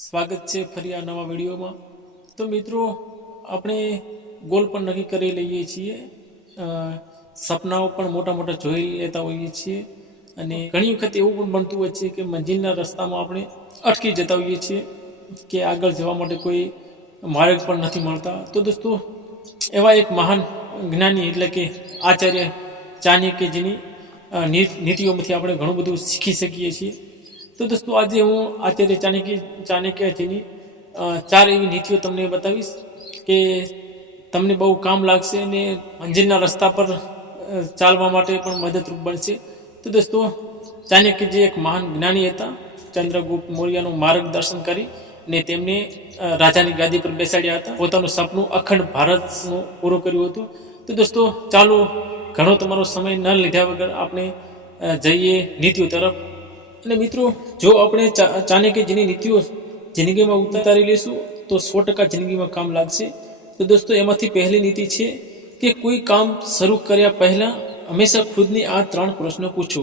સ્વાગત છે ફરી આ નવા વિડીયોમાં. તો મિત્રો આપણે ગોલ પણ નક્કી કરી લઈએ છીએ. સપનાઓ પણ મોટા મોટા જોઈ લેતા હોઈએ છીએ. અને ઘણી વખત એવું પણ બનતું હોય છે કે મંજિલના રસ્તામાં આપણે અટકી જતા હોઈએ છીએ કે આગળ જવા માટે કોઈ માર્ગ પણ નથી મળતા. તો દોસ્તો એવા એક મહાન જ્ઞાની એટલે કે આચાર્ય ચાણક્ય જેની અ, નીતિઓમાંથી આપણે ઘણું બધું શીખી શકીએ છીએ. તો દોસ્તો, આજે હું આચાર્ય ચાણક્ય ચાણક્યથીની ચાર એવી નીતિઓ તમને બતાવીશ કે તમને બહુ કામ લાગશે અને મંજિલના રસ્તા પર ચાલવા માટે પણ મદદરૂપ બનશે. તો દોસ્તો ચાણક્ય જે એક મહાન જ્ઞાની હતા. ચંદ્રગુપ્ત મૌર્યનું માર્ગદર્શન કરી ને તેમને રાજાની ગાદી પર બેસાડ્યા હતા. પોતાનું સપનું અખંડ ભારતનું પૂરું કર્યું હતું. તો દોસ્તો, ચાલો, ઘણો તમારો સમય ન લીધા વગર આપણે જઈએ નીતિઓ તરફ. અને મિત્રો, જો આપણે ચાણક્યજીની નીતિઓ જિંદગીમાં ઉતારી લઈશું તો સો ટકા જિંદગીમાં કામ લાગશે. તો દોસ્તો, એમાંથી પહેલી નીતિ છે કે કોઈ કામ શરૂ કર્યા પહેલાં હંમેશા ખુદની આ ત્રણ પ્રશ્નો પૂછો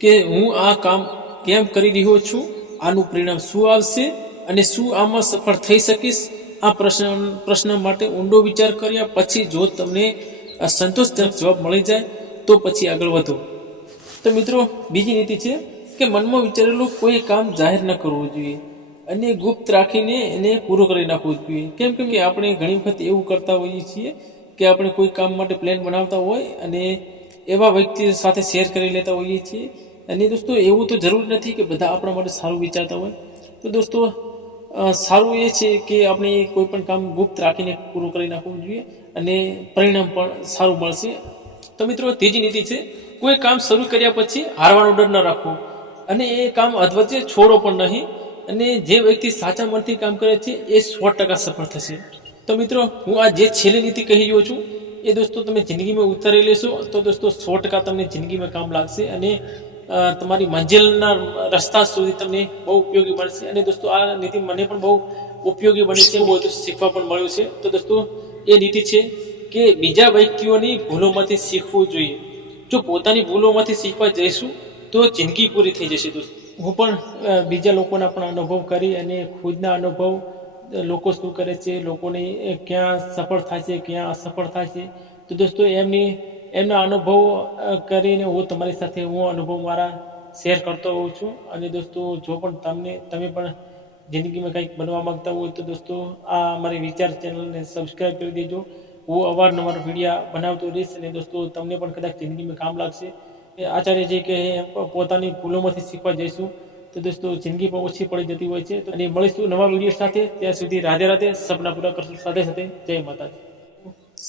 કે હું આ કામ કેમ કરી રહ્યો છું? આનું પરિણામ શું આવશે? અને શું આમાં સફળ થઈ શકીશ? આ પ્રશ્ન પ્રશ્ન માટે ઊંડો વિચાર કર્યા પછી જો તમને સંતોષજનક જવાબ મળી જાય, તો પછી આગળ વધો. તો મિત્રો, બીજી નીતિ છે કે મનમાં વિચારેલું કોઈ કામ જાહેર ન કરવું જોઈએ. અને ગુપ્ત રાખીને એને પૂરું કરી નાખવું જોઈએ. કેમ કે આપણે ઘણી વખત એવું કરતા હોઈએ છીએ કે આપણે કોઈ કામ માટે પ્લાન બનાવતા હોય અને એવા વ્યક્તિ સાથે શેર કરી લેતા હોઈએ છીએ. અને દોસ્તો, એવું તો જરૂર નથી કે બધા આપણા માટે સારું વિચારતા હોય. તો દોસ્તો સારું એ છે કે આપણે કોઈ પણ કામ ગુપ્ત રાખીને પૂરું કરી નાખવું જોઈએ અને પરિણામ પણ સારું મળશે. તો મિત્રો ત્રીજી નીતિ છે. કોઈ કામ શરૂ કર્યા પછી હારવાનો ડર ન રાખવો. અને એ કામ અધવચ્ચે છોડો પણ નહીં. અને જે વ્યક્તિ સાચા મનથી કામ કરે છે, એ સો ટકા સફળ થશે. તો મિત્રો, હું આ જે છેલ્લી નીતિ કહી રહ્યો છું, એ દોસ્તો તમે જિંદગીમાં ઉતારી લેશો, તો દોસ્તો સો ટકા તમને જિંદગીમાં કામ લાગશે અને તમારી મંજિલના રસ્તા સુધી તમને બહુ ઉપયોગી બનશે અને દોસ્તો, આ નીતિ મને પણ બહુ ઉપયોગી બની છે, બહુ શીખવા પણ મળ્યું છે. તો દોસ્તો, એ નીતિ છે કે બીજા વ્યક્તિઓની ભૂલોમાંથી શીખવું જોઈએ. જો પોતાની ભૂલોમાંથી શીખવા જઈશું તો જિંદગી પૂરી થઈ જશે દોસ્ત. હું પણ બીજા લોકોના પણ અનુભવ કરી અને ખુદના અનુભવ લોકો શું કરે છે, લોકોને ક્યાં સફળ થાય છે, ક્યાં અસફળ થાય છે. તો દોસ્તો એમની, એમના અનુભવ કરીને હું તમારી સાથે હું અનુભવ મારા શેર કરતો હોઉં છું. અને દોસ્તો જો પણ તમને, તમે પણ જિંદગીમાં કંઈક બનવા માંગતા હોય તો દોસ્તો આ અમારી વિચાર ચેનલને સબસ્ક્રાઈબ કરી દેજો. હું અવારનવાર વિડીયા બનાવતો રહીશ અને દોસ્તો તમને પણ કદાચ જિંદગીમાં કામ લાગશે. આચાર્યજી કે પોતાની ભૂલોમાંથી શીખવા જઈશું, તો દોસ્તો જિંદગી પણ ઓછી પડી જતી હોય છે. અને મળીશું નવા વીડિયો સાથે. ત્યાં સુધી રાધે રાધે, સપના પૂરા કરશું સાથે સાથે. જય માતાજી.